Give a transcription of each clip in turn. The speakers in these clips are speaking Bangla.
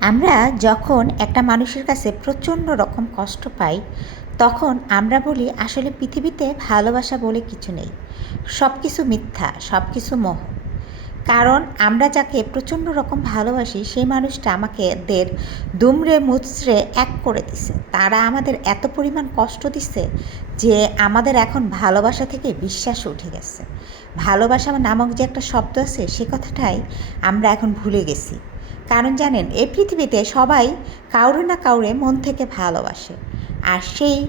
আমরা যখন একটা মানুষের কাছে প্রচণ্ড রকম কষ্ট পাই, তখন আমরা বলি, আসলে পৃথিবীতে ভালোবাসা বলে কিছু নেই। সব কিছু মিথ্যা সব কিছু মোহ। কারণ আমরা যাকে প্রচণ্ড রকম ভালোবাসি, সেই মানুষটা আমাকে দের দুমড়ে মুচড়ে এক করে দিছে। তারা আমাদের এত পরিমাণ কষ্ট দিচ্ছে যে আমাদের এখন ভালোবাসা থেকে বিশ্বাস উঠে গেছে। ভালোবাসা নামক যে একটা শব্দ আছে, সে কথাটাই আমরা এখন ভুলে গেছি। কারণ জানেন, এই পৃথিবীতে সবাই কাউরে না কাউরে মন থেকে ভালোবাসে। আর সেই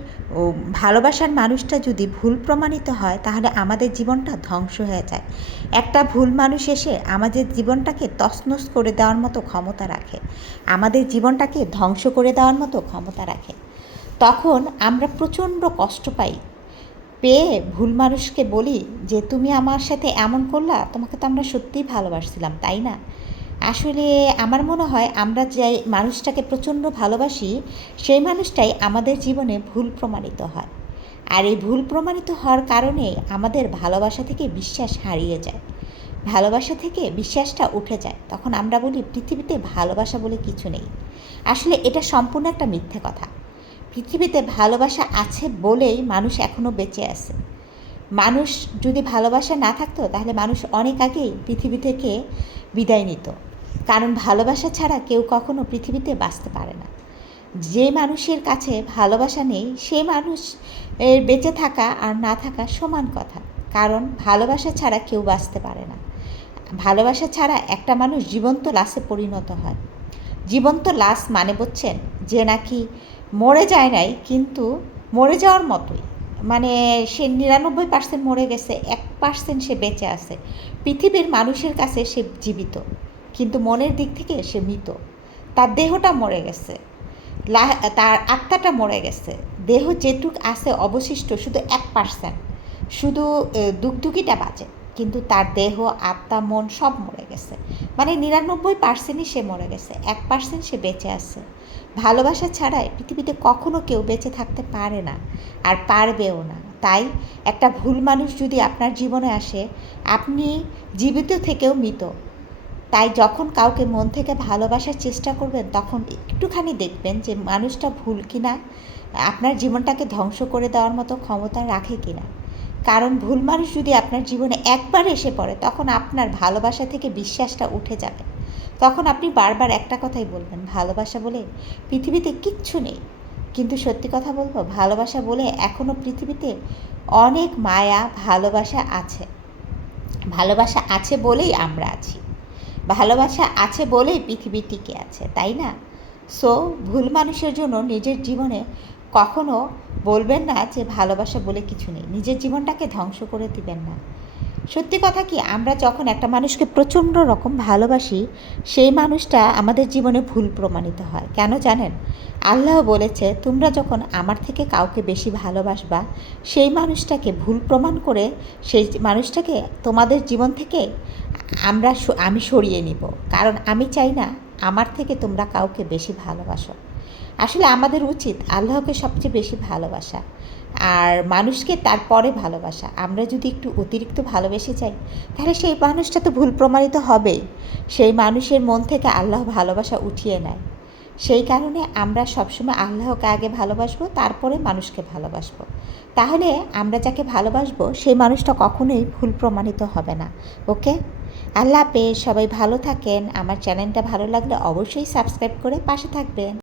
ভালোবাসার মানুষটা যদি ভুল প্রমাণিত হয়, তাহলে আমাদের জীবনটা ধ্বংস হয়ে যায়। একটা ভুল মানুষ এসে আমাদের জীবনটাকে তছনছ করে দেওয়ার মতো ক্ষমতা রাখে। আমাদের জীবনটাকে ধ্বংস করে দেওয়ার মতো ক্ষমতা রাখে। তখন আমরা প্রচণ্ড কষ্ট পাই। পেয়ে ভুল মানুষকে বলি যে, তুমি আমার সাথে এমন করলা, তোমাকে তো আমরা সত্যিই ভালোবাসছিলাম, তাই না? আসলে আমার মনে হয় আমরা যে মানুষটাকে প্রচণ্ড ভালোবাসি, সেই মানুষটাই আমাদের জীবনে ভুল প্রমাণিত হয়। আর এই ভুল প্রমাণিত হওয়ার কারণে আমাদের ভালোবাসা থেকে বিশ্বাস হারিয়ে যায়। ভালোবাসা থেকে বিশ্বাসটা উঠে যায়। তখন আমরা বলি, পৃথিবীতে ভালোবাসা বলে কিছু নেই। আসলে এটা সম্পূর্ণ একটা মিথ্যে কথা। পৃথিবীতে ভালোবাসা আছে বলেই মানুষ এখনও বেঁচে আছে। মানুষ যদি ভালোবাসা না থাকতো, তাহলে মানুষ অনেক আগেই পৃথিবী থেকে বিদায় নিত। কারণ ভালোবাসা ছাড়া কেউ কখনো পৃথিবীতে বাঁচতে পারে না। যে মানুষের কাছে ভালোবাসা নেই, সে মানুষ বেঁচে থাকা আর না থাকা সমান কথা। কারণ ভালোবাসা ছাড়া কেউ বাঁচতে পারে না। ভালোবাসা ছাড়া একটা মানুষ জীবন্ত লাশে পরিণত হয়। জীবন্ত লাশ মানে বুঝছেন যে নাকি মরে যায় নাই, কিন্তু মরে যাওয়ার মতোই। মানে সে নিরানব্বই পার্সেন্ট মরে গেছে, এক পার্সেন্ট সে বেঁচে আছে। পৃথিবীর মানুষের কাছে সে জীবিত। কিন্তু মনের দিক থেকে সে মৃত। তার দেহটা মরে গেছে। তার আত্মাটা মরে গেছে। দেহ যেটুক আছে অবশিষ্ট, শুধু এক পার্সেন্ট শুধু দুকদুকিটা বাজে। কিন্তু তার দেহ, আত্মা, মন সব মরে গেছে। মানে নিরানব্বই পার্সেন্টই সে মরে গেছে। এক পার্সেন্ট সে বেঁচে আছে। ভালোবাসা ছাড়াই পৃথিবীতে কখনো কেউ বেঁচে থাকতে পারে না আর পারবেও না। তাই একটা ভুল মানুষ যদি আপনার জীবনে আসে, আপনি জীবিত থেকেও মৃত। তাই যখন কাউকে মন থেকে ভালোবাসার চেষ্টা করবেন, তখন একটুখানি দেখবেন যে মানুষটা ভুল কিনা, আপনার জীবনটাকে ধ্বংস করে দেওয়ার মতো ক্ষমতা রাখে কিনা। কারণ ভুল মানুষ যদি আপনার জীবনে একবার এসে পড়ে, তখন আপনার ভালোবাসা থেকে বিশ্বাসটা উঠে যাবে। তখন আপনি বারবার একটা কথাই বলবেন, ভালোবাসা বলে পৃথিবীতে কিচ্ছু নেই। কিন্তু সত্যি কথা বলব, ভালোবাসা বলে এখনও পৃথিবীতে অনেক মায়া, ভালোবাসা আছে। ভালোবাসা আছে বলেই আমরা আছি। ভালোবাসা আছে বলেই পৃথিবী টিকে আছে, তাই না? সো ভুল মানুষের জন্য নিজের জীবনে কখনো বলবেন না যে ভালোবাসা বলে কিছু নেই। নিজের জীবনটাকে ধ্বংস করে দিবেন না। সত্যি কথা কি, আমরা যখন একটা মানুষকে প্রচণ্ড রকম ভালোবাসি, সেই মানুষটা আমাদের জীবনে ভুল প্রমাণিত হয়। কেন জানেন? আল্লাহ বলেছে, তোমরা যখন আমার থেকে কাউকে বেশি ভালোবাসবা, সেই মানুষটাকে ভুল প্রমাণ করে, সেই মানুষটাকে তোমাদের জীবন থেকে আমরা আমি সরিয়ে নিব। কারণ আমি চাই না আমার থেকে তোমরা কাউকে বেশি ভালোবাসো। আসলে আমাদের উচিত আল্লাহকে সবচেয়ে বেশি ভালোবাসা আর মানুষকে তারপরে ভালোবাসা। আমরা যদি একটু অতিরিক্ত ভালোবেসে যাই, তাহলে সেই মানুষটা তো ভুল প্রমাণিত হবেই। সেই মানুষের মন থেকে আল্লাহ ভালোবাসা উঠিয়ে নেয়। সেই কারণে আমরা সবসময় আল্লাহকে আগে ভালোবাসবো, তারপরে মানুষকে ভালোবাসবো। তাহলে আমরা যাকে ভালোবাসবো, সেই মানুষটা কখনোই ভুল প্রমাণিত হবে না। ওকে? আল্লাহ হাফেজ সবাই ভালো থাকেন। আমার চ্যানেলটা ভালো লাগলে অবশ্যই সাবস্ক্রাইব করে পাশে থাকবেন।